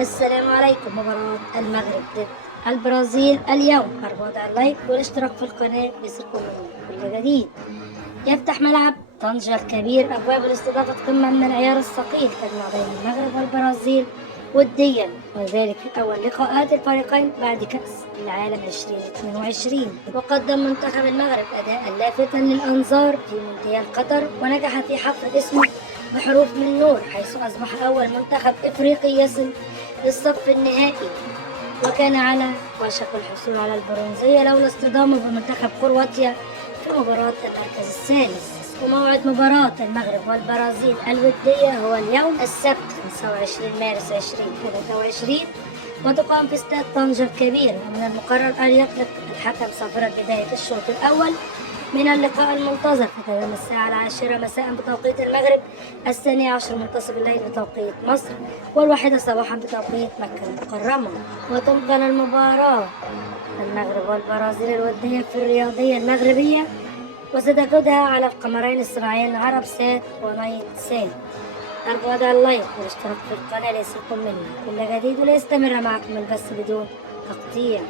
السلام عليكم. مباراة المغرب ضد البرازيل اليوم. أرجو وضع اللايك والاشتراك في القناة ليصلكم مني كل جديد. يفتح ملعب طنجة الكبير أبواب لاستضافة قمة من العيار الثقيل تجمع بين المغرب والبرازيل وديا، وذلك في أول لقاءات الفريقين بعد كأس العالم 2022. وقدم منتخب المغرب أداء لافتا للأنظار في مونديال قطر، ونجح في حفر اسمه بحروف من نور، حيث أصبح أول منتخب إفريقي يصل للصف النهائي، وكان على وشك الحصول على البرونزية لولا اصطدامه بمنتخب كرواتيا في مباراة المركز الثالث. وموعد مباراة المغرب والبرازيل الودية هو اليوم السبت 25 مارس 2023، وتقام في استاد طنجة الكبير. ومن المقرر أن يطلق الحكم صافرة بداية الشوط الأول من اللقاء المنتظر في تمام الساعة 10 مساء بتوقيت المغرب، 12 منتصف الليل بتوقيت مصر، 1 صباحا بتوقيت مكة المكرمة. وتنقل المباراة المغرب والبرازيل الودية في الرياضية المغربية، وستجدها على القمرين الصناعيين عرب سات ونايل سات. أرجو وضع اللايك والاشتراك في القناة ليصلكم مني كل جديد وليستمر معكم البث بدون تقطيع.